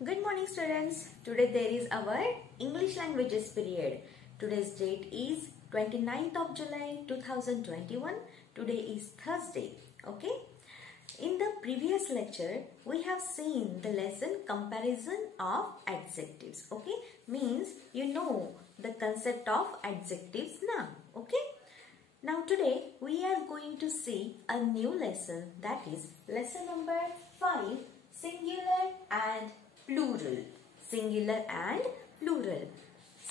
Good morning students. Today there is our English languages period. Today's date is 29th of July 2021. Today is Thursday. Okay. In the previous lecture we have seen the lesson comparison of adjectives. Okay. Means you know the concept of adjectives now. Okay. Now today we are going to see a new lesson, that is lesson number 5, singular and plural. Singular and plural.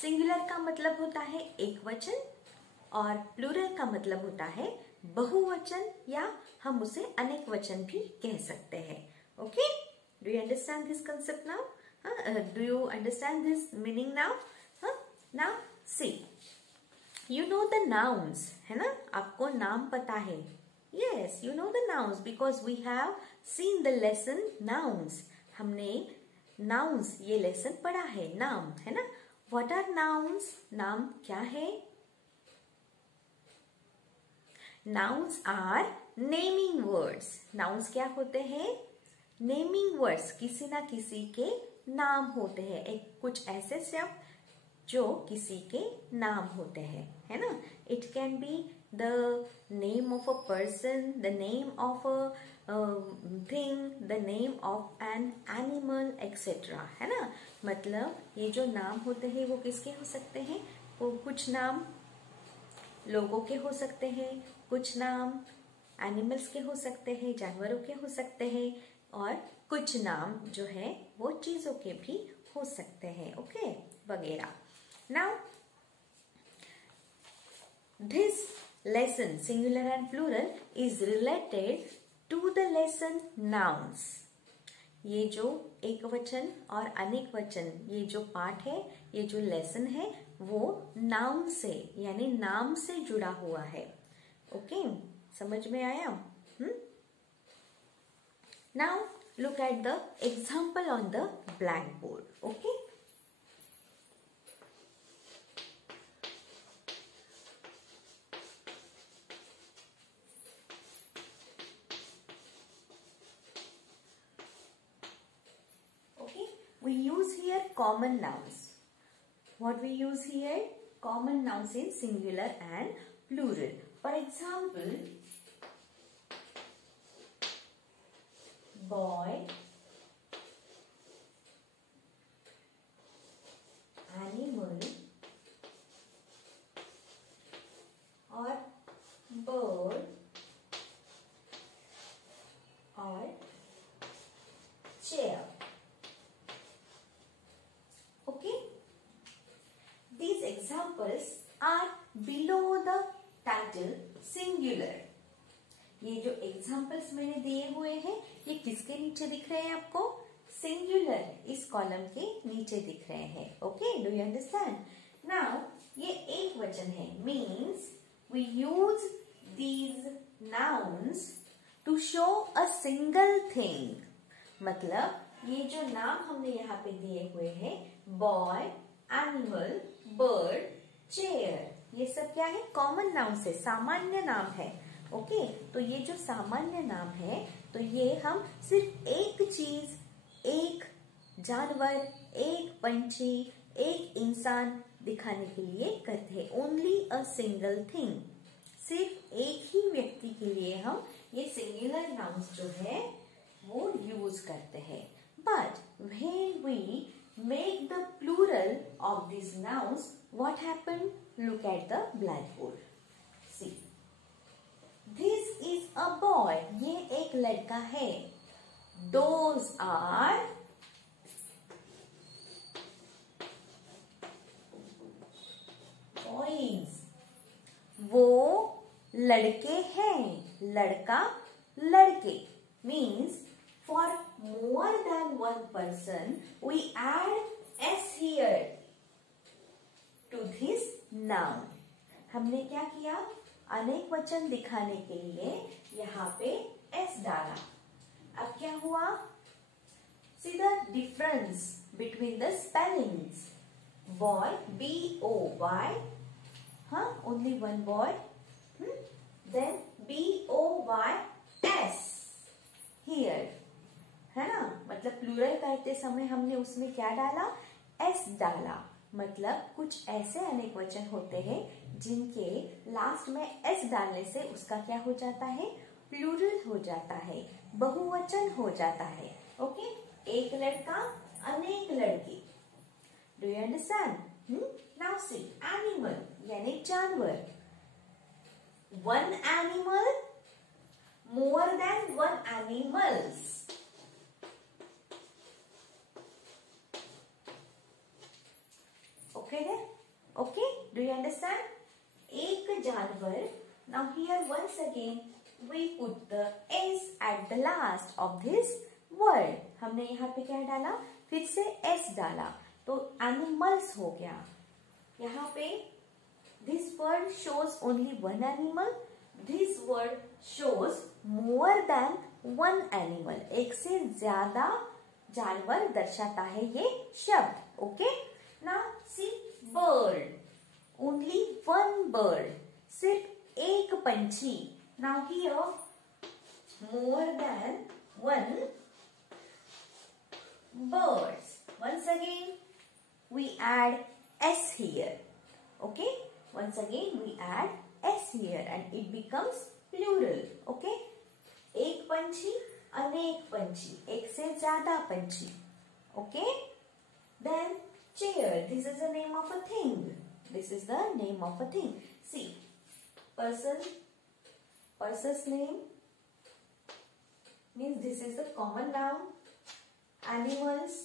Singular का मतलब होता है एक वचन और प्लूरल का मतलब होता है बहुवचन या हम उसे अनेक वचन भी कह सकते हैं. Okay, do you understand this concept now? Do you understand this meaning now? Now see, you know the nouns, है ना? आपको नाम पता है. Yes, you know the nouns because we have seen the lesson nouns. हमने nouns ये lesson पढ़ा है. नाम, है ना? What are nouns? नाम क्या है? Nouns are naming words. Nouns क्या होते हैं? Naming words. किसी ना किसी के नाम होते हैं. एक कुछ ऐसे शब्द जो किसी के नाम होते हैं, है ना? It can be the name of a person, the name of a thing, the name of an animal, etc. है ना? मतलब ये जो नाम होते हैं वो किसके हो सकते हैं? वो कुछ नाम लोगों के हो सकते हैं, कुछ नाम एनिमल्स के हो सकते हैं, जानवरों के हो सकते हैं, और कुछ नाम जो है वो चीजों के भी हो सकते हैं. ओके, वगैरह. Now this lesson singular and plural is related to the lesson nouns. ये जो एक वचन और अनेक वचन ये जो पाठ है, ये जो लेसन है, वो नाउन से यानी नाम से जुड़ा हुआ है. ओके, समझ में आया? Now look at the example on the black board. Okay, we use here common nouns. What we use here? Common nouns in singular and plural. For example, boy, animal, or bird, or chair. These examples are below the title singular. ये जो examples मैंने दिए हुए हैं ये किसके नीचे दिख रहे हैं आपको? Singular, इस कॉलम के नीचे दिख रहे हैं. Okay, do you understand? Now ये एक वचन है. Means we use these nouns to show a single thing. मतलब ये जो नाम हमने यहाँ पे दिए हुए हैं, boy, एनिमल, बर्ड, चेयर, ये सब क्या है? कॉमन नाउन से, सामान्य नाम है. ओके, तो ये जो सामान्य नाम है तो ये हम सिर्फ एक चीज, एक जानवर, एक पंछी, एक इंसान दिखाने के लिए करते हैं. Only a single thing. सिर्फ एक ही व्यक्ति के लिए हम ये सिंगुलर नाउन्स जो है वो यूज करते हैं. But when we make the plural of these nouns, what happened? Look at the blackboard. See, this is a boy. ये एक लड़का है. Those are boys. वो लड़के हैं. लड़का, लड़के. Means for more than one person, we add s here to this noun. हमने क्या किया? अनेक वचन दिखाने के लिए यहाँ पे s डाला. अब क्या हुआ? See the difference between the spellings. Boy, B-O-Y, only one boy. Then B-O-Y-S here. है ना, मतलब प्लूरल करते समय हमने उसमें क्या डाला, एस डाला। मतलब कुछ ऐसे अनेक वचन होते हैं जिनके लास्ट में एस डालने से उसका क्या हो जाता है, प्लूरल हो जाता है, बहुवचन हो जाता है। ओके, एक लड़का अनेक लड़के। Do you understand? Now see animal यानी जानवर। One animal, more than one animals. Okay then? Okay, do you understand? एक जानवर. Now here once again we put the s at the last of this word. हमने यहाँ पे क्या डाला, फिर से s डाला तो animals हो गया। यहाँ पे this word shows only one animal. This word shows more than one animal. एक से ज्यादा जानवर दर्शाता है ये शब्द। Okay, now see bird, only one bird, सिर्फ एक पंछी। Now here more than one birds. Once again we add s here. Okay, once again we add s here and it becomes plural. Okay, एक पंछी, अनेक पंछी, एक से ज्यादा पंछी। Okay, then chair, this is the name of a thing. This is the name of a thing. See, person's name means this is the common noun. Animals,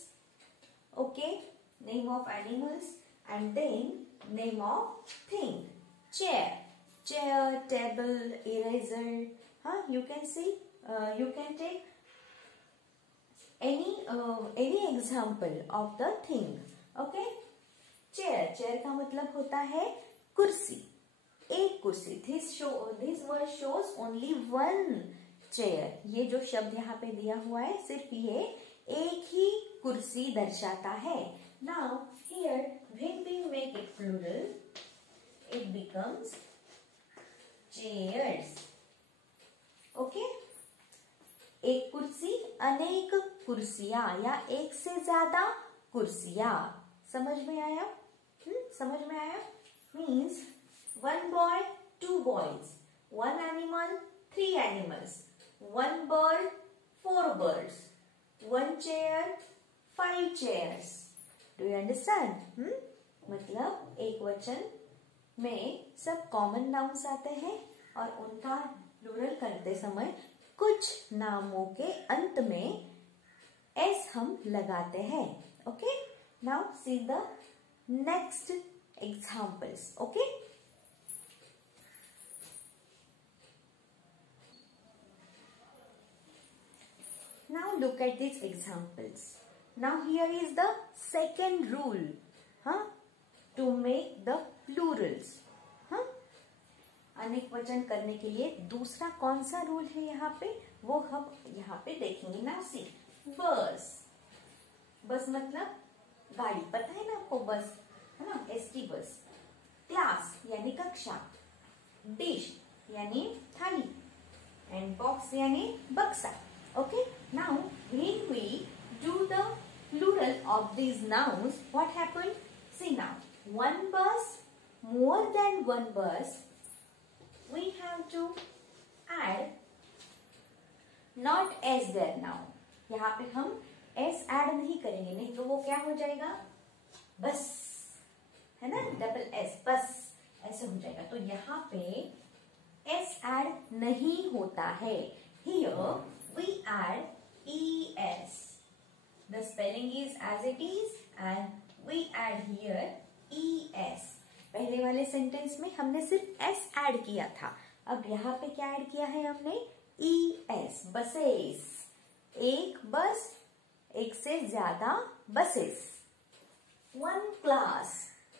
okay, name of animals, and then name of thing. Chair, table, eraser. You can see, you can take any example of the thing. Okay, chair का मतलब होता है कुर्सी, एक कुर्सी। This word shows only one chair. ये जो शब्द यहाँ पे दिया हुआ है सिर्फ ये एक ही कुर्सी दर्शाता है। Now here when we make it plural it becomes chairs. Okay, एक कुर्सी, अनेक कुर्सियां या एक से ज्यादा कुर्सियां। समझ में आया? समझ में आया? Means one boy, two boys, one animal, three animals, one bird, four birds, one chair, five chairs. Do you understand? मतलब एक वचन में सब कॉमन नाउन्स आते हैं और उनका प्लूरल करते समय कुछ नामों के अंत में एस हम लगाते हैं। Okay, now see the next examples. Okay, now look at these examples. Now here is the second rule to make the plurals. अनेक वचन करने के लिए दूसरा कौन सा रूल है यहाँ पे, वो हम यहाँ पे देखेंगे। ना सी बस, बस मतलब गाड़ी, पता है ना आपको, बस है ना, एसटी बस। क्लास यानी कक्षा, डिश यानी थाली, एंड बॉक्स यानी बक्सा। Okay, now when we do the plural of these nouns, what happened? See now, one bus, more than one bus, we have to add not as there now. यहाँ पे हम S add नहीं करेंगे, नहीं तो वो क्या हो जाएगा, बस, है ना, डबल एस, बस ऐसे हो जाएगा। तो यहाँ पे एस ऐड नहीं होता है। Here we add E S, the spelling is as it is and we add here E S. पहले वाले सेंटेंस में हमने सिर्फ एस ऐड किया था, अब यहाँ पे क्या ऐड किया है हमने, ई एस, बसेस। एक बस, एक से ज्यादा बसेस। वन क्लास,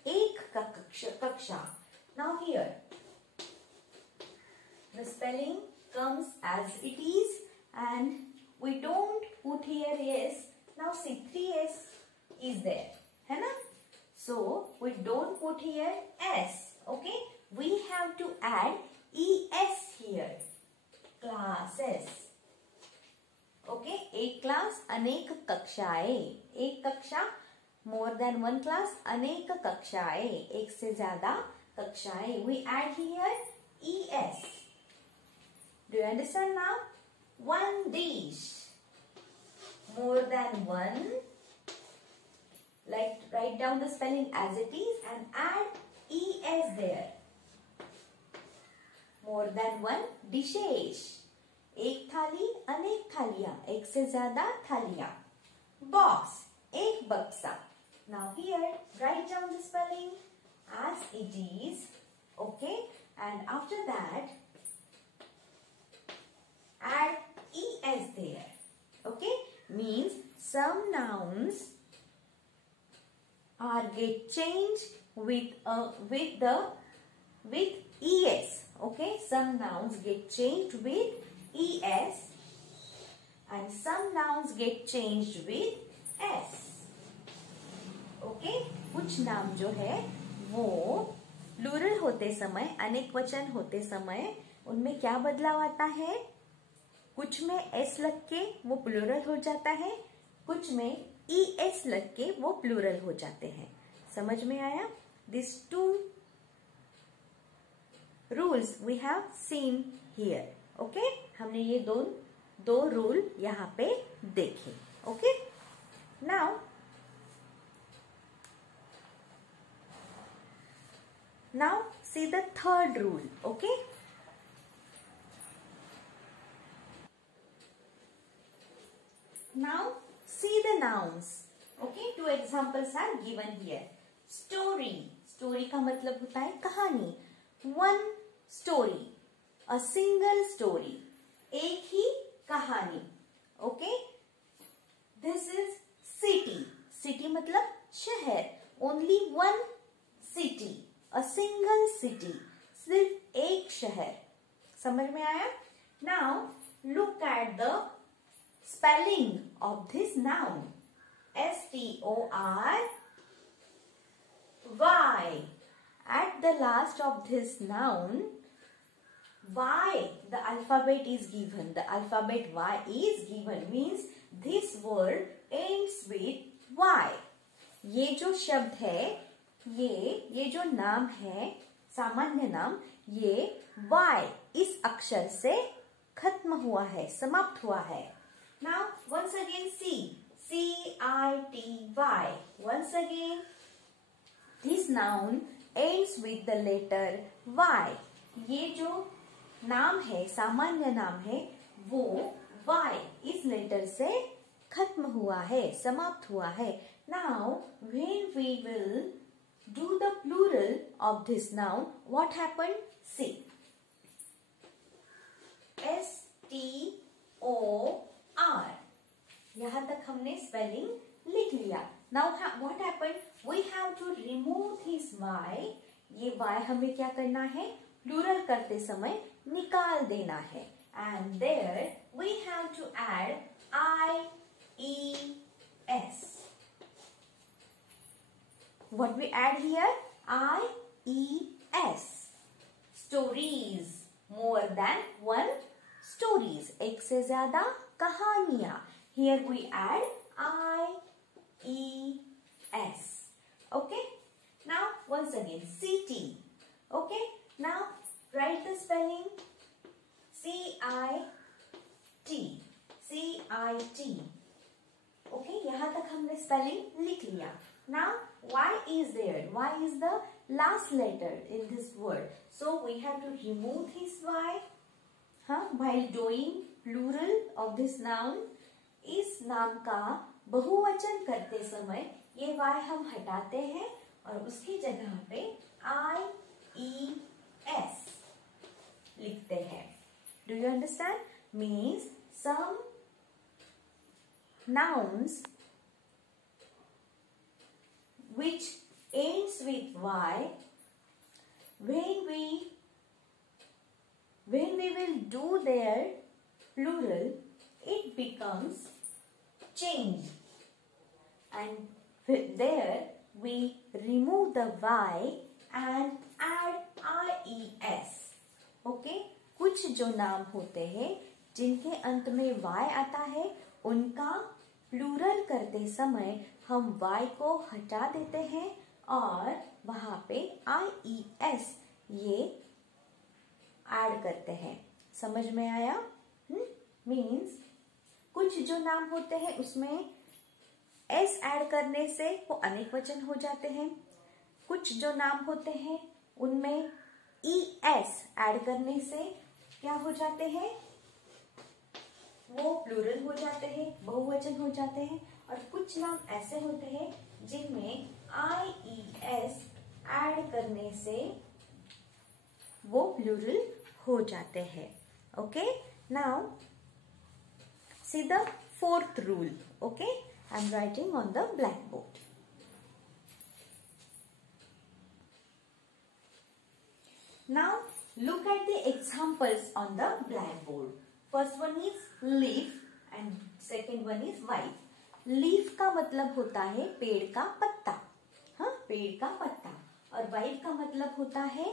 एक कक्षा। Now here the spelling comes as it is and we don't put here s. Now see 3s is there, है ना? So we don't put here s. Okay, we have to add es here, classes. Okay, एक क्लास, अनेक कक्षाएं, एक कक्षा, more than one class, अनेक कक्षाएं, एक से ज्यादा कक्षाएं. We add here es. Do you understand now? One dish, more than one. Like write down the spelling as it is and add es there. More than one dishes. एक थाली, अनेक थालियां, एक से ज्यादा थालियां. Box, एक बक्सा. Now here write down the spelling as it is. Okay, and after that add es there. Okay, means some nouns are get changed with es. Okay, some nouns get changed with es and some nouns get changed with s. Okay, कुछ नाम जो है वो प्लूरल होते समय, अनेक वचन होते समय उनमें क्या बदलाव आता है? कुछ में s लग के वो प्लूरल हो जाता है, कुछ में es लग के वो प्लूरल हो जाते हैं. समझ में आया? These two rules we have seen here. Okay, हमने ये दो रूल यहाँ पे देखे. Okay, now see the third rule. Okay, now see the nouns. Okay, two examples are given here. Story, story का मतलब होता है कहानी. One story, a single story, एक ही कहानी. Okay, this is city. City मतलब शहर. Only one city, a single city, सिर्फ एक शहर. समझ में आया? Now look at the spelling of this noun. story. At the last of this noun, y, the alphabet is given. The alphabet y is given means this word ends with y. ये जो शब्द है, ये जो नाम है, सामान्य नाम, ये y इस अक्षर से खत्म हुआ है, समाप्त हुआ है. Now once again see. C-I-T-Y. Once again, this noun ends with the letter Y. ये जो नाम है, सामान्य नाम है, वो Y इस लेटर से खत्म हुआ है, समाप्त हुआ है. Now, when we will do the plural of this noun, what happened? See. S-T-O-R. यहाँ तक हमने स्पेलिंग लिख लिया. Now what happened? We have to remove this y. ये y हमें क्या करना है? प्लूरल करते समय निकाल देना है. And there we have to add I-E-S. What we add here? I-E-S. Stories. More than one stories. एक से ज्यादा कहानियां. Here we add I-E-S. Okay. Now once again city. Okay. Now write the spelling C-I-T. C-I-T. Okay. यहाँ तक हमने spelling लिख लिया. Now Y is there. Y is the last letter in this word. So we have to remove this Y. While doing plural of this noun. इस नाम का बहुवचन करते समय ये y हम हटाते हैं और उसकी जगह पे I-E-S लिखते हैं. Do you understand? Means some nouns which ends with y, when we will do their plural, it becomes changed, and there we remove the y and add I-E-S. Okay, कुछ जो नाम होते हैं जिनके अंत में y आता है उनका प्लूरल करते समय हम y को हटा देते हैं और वहां पे IES ये ऐड करते हैं। समझ में आया? मीन्स कुछ जो नाम होते हैं उसमें s ऐड करने से वो अनेक वचन हो जाते हैं। कुछ जो नाम होते हैं उनमें ES ऐड करने से क्या हो जाते हैं, वो प्लूरल हो जाते हैं, बहुवचन हो जाते हैं। और कुछ नाम ऐसे होते हैं जिनमें IES ऐड करने से वो प्लूरल हो जाते हैं। Okay, now see the fourth rule. Okay, I am writing on the black board. Now look at the examples on the blackboard. First one is leaf and second one is wife. Leaf का मतलब होता है पेड़ का पत्ता, हाँ, पेड़ का पत्ता। और wife का मतलब होता है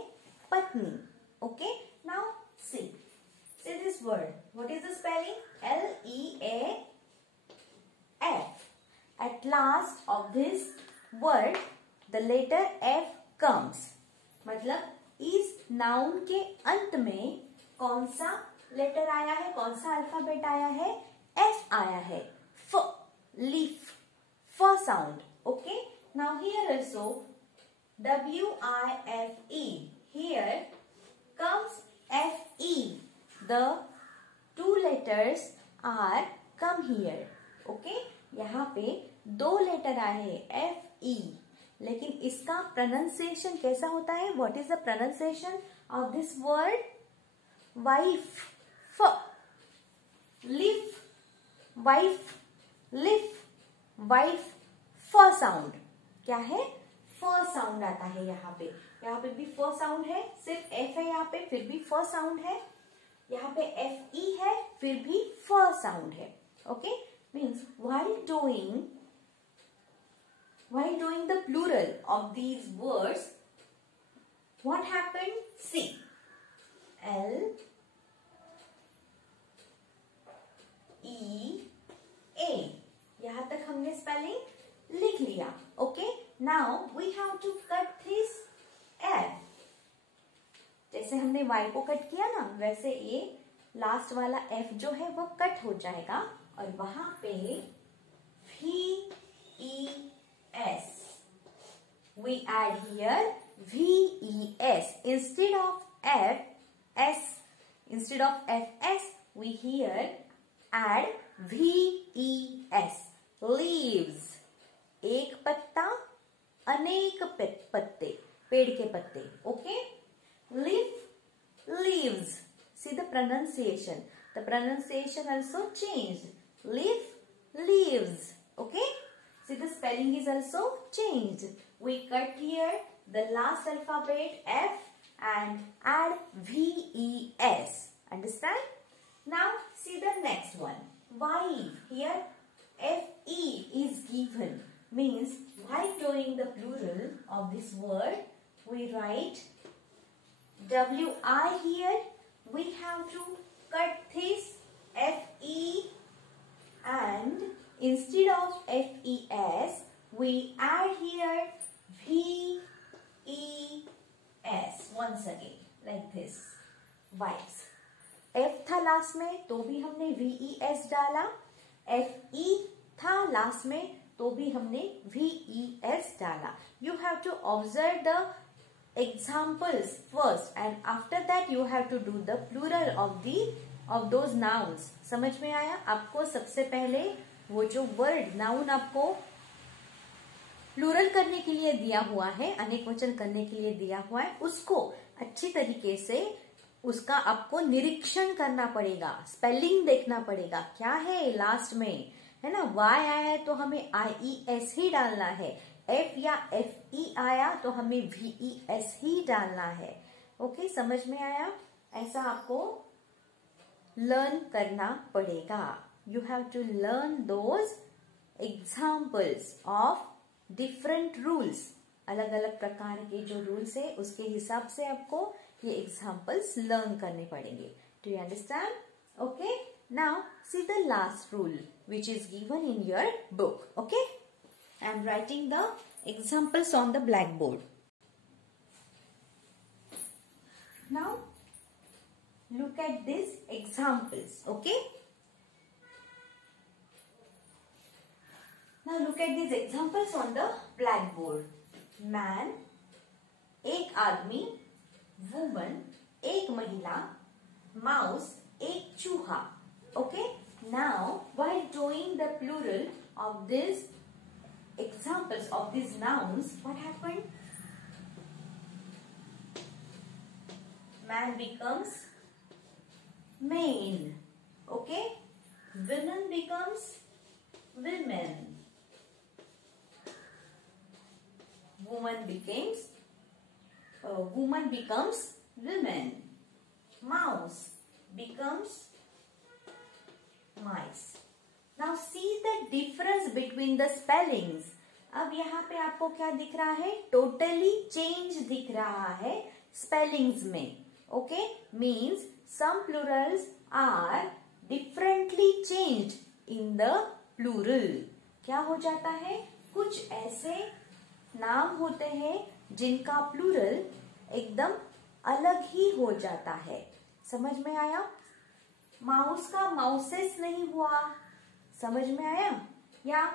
पत्नी। Okay, now see this word. What is the spelling? LEAF. At last of this word the letter F comes. मतलब इस नाउन के अंत में कौन सा लेटर आया है, कौन सा अल्फाबेट आया है? F आया है। फ, लीफ, फ sound. Okay, now here also WIFE. Here comes FE. The two letters are come here. Okay, यहाँ पे दो लेटर आए हैं FE, लेकिन इसका प्रोनाउंसिएशन कैसा होता है? What is the pronunciation of this word? Wife, फ, लिफ, वाइफ, लिफ, वाइफ, फ साउंड। क्या है? फ साउंड आता है यहाँ पे। यहाँ पे भी फ साउंड है, सिर्फ एफ है यहाँ पे, फिर भी फ साउंड है। यहाँ पे FE है, फिर भी फ साउंड है। Okay, means while doing the plural of these words, what happened? See, LEA. यहाँ तक हमने स्पेलिंग लिख लिया। Okay, now we have to cut this F. जैसे हमने Y को कट किया ना, वैसे ये लास्ट वाला F जो है वो कट हो जाएगा और वहां पे VES. We add here VES instead of FS. Instead of FS, we here add VES. Leaves. एक पत्ता, अनेक पत्ते, पेड़ के पत्ते. Okay? Leaf, leaves. See the pronunciation. The pronunciation also changed. Leaf, leaves. Okay? See the spelling is also changed. We cut here the last alphabet F and add VES. Understand? Now see the next one. Wife. Here FE is given. Means while doing the plural of this word, we write WI here. We have to cut this FE and instead of FES, we add here VES once again like this. Wives. F था लास्ट में तो भी हमने VES डाला, FE था लास्ट में तो भी हमने VES डाला. You have to observe the examples first and after that you have to do the plural of those nouns. समझ में आया? आपको सबसे पहले वो जो वर्ड नाउन आपको प्लूरल करने के लिए दिया हुआ है, अनेक वचन करने के लिए दिया हुआ है, उसको अच्छी तरीके से उसका आपको निरीक्षण करना पड़ेगा, स्पेलिंग देखना पड़ेगा, क्या है लास्ट में, है ना? Y आया है तो हमें IES ही डालना है, F या FE आया तो हमें VES ही डालना है. ओके, समझ में आया? ऐसा आपको लर्न करना पड़ेगा. You have to learn those examples of different rules. अलग अलग प्रकार के जो रूल्स है उसके हिसाब से आपको ये एग्जाम्पल्स लर्न करने पड़ेंगे. Do you understand? Okay. Now see the last rule which is given in your book. Okay, I am writing the examples on the blackboard. Now look at these examples. Okay, now look at these examples on the blackboard. Man, एक आदमी, woman, एक महिला, mouse, एक चूहा. Okay, now while drawing the plural of these examples of these nouns, what happened? Man becomes men. Okay, women becomes women. Woman becomes women. Mouse becomes mice. Now see the difference between the spellings. अब यहाँ पे आपको क्या दिख रहा है? Totally change दिख रहा है spellings में. Okay, means some plurals are differently changed in the plural. क्या हो जाता है? कुछ ऐसे नाम होते हैं जिनका प्लूरल एकदम अलग ही हो जाता है. समझ में आया? माउस का माउसेस नहीं हुआ. समझ में आया? या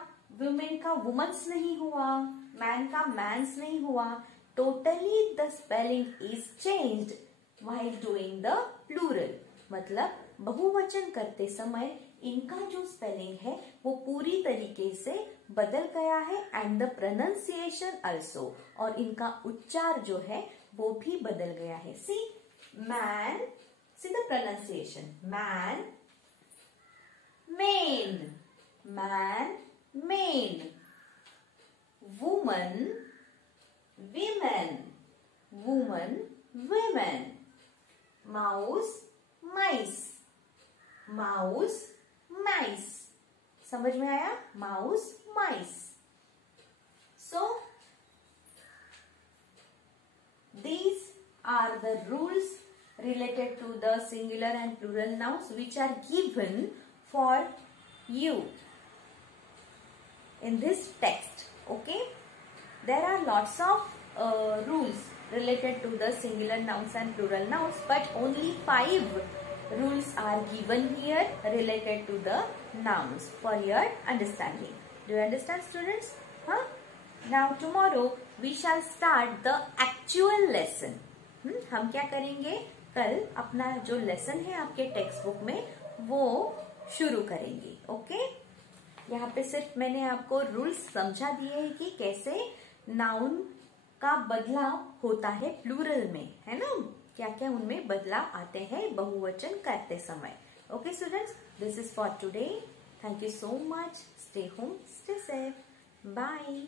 वुमेन का वुमन्स नहीं हुआ, मैन का मैंस नहीं हुआ. Totally the spelling is changed while doing the plural. मतलब बहुवचन करते समय इनका जो स्पेलिंग है वो पूरी तरीके से बदल गया है एंड द प्रोनाउंसिएशन आल्सो. और इनका उच्चार जो है वो भी बदल गया है. See man, see the pronunciation. Man, men, man, men. Woman, women, woman, women. Mouse, mice, mouse, mice. समझ में आया? Mouse, mice. So these are the rules related to the singular and plural nouns which are given for you in this text. Okay, there are lots of rules related to the singular nouns and plural nouns, but only 5 rules are given here related to the nouns for your understanding. Do you understand, students? Huh? Now tomorrow we shall start the actual lesson. हम क्या करेंगे? कल अपना जो लेसन है आपके text book में वो शुरू करेंगे. ओके, यहाँ पे सिर्फ मैंने आपको रूल्स समझा दिए हैं कि कैसे नाउन का बदलाव होता है प्लूरल में, है ना? क्या क्या उनमें बदलाव आते हैं बहुवचन करते समय. Okay students, this is for today. Thank you so much. Stay home, stay safe. Bye.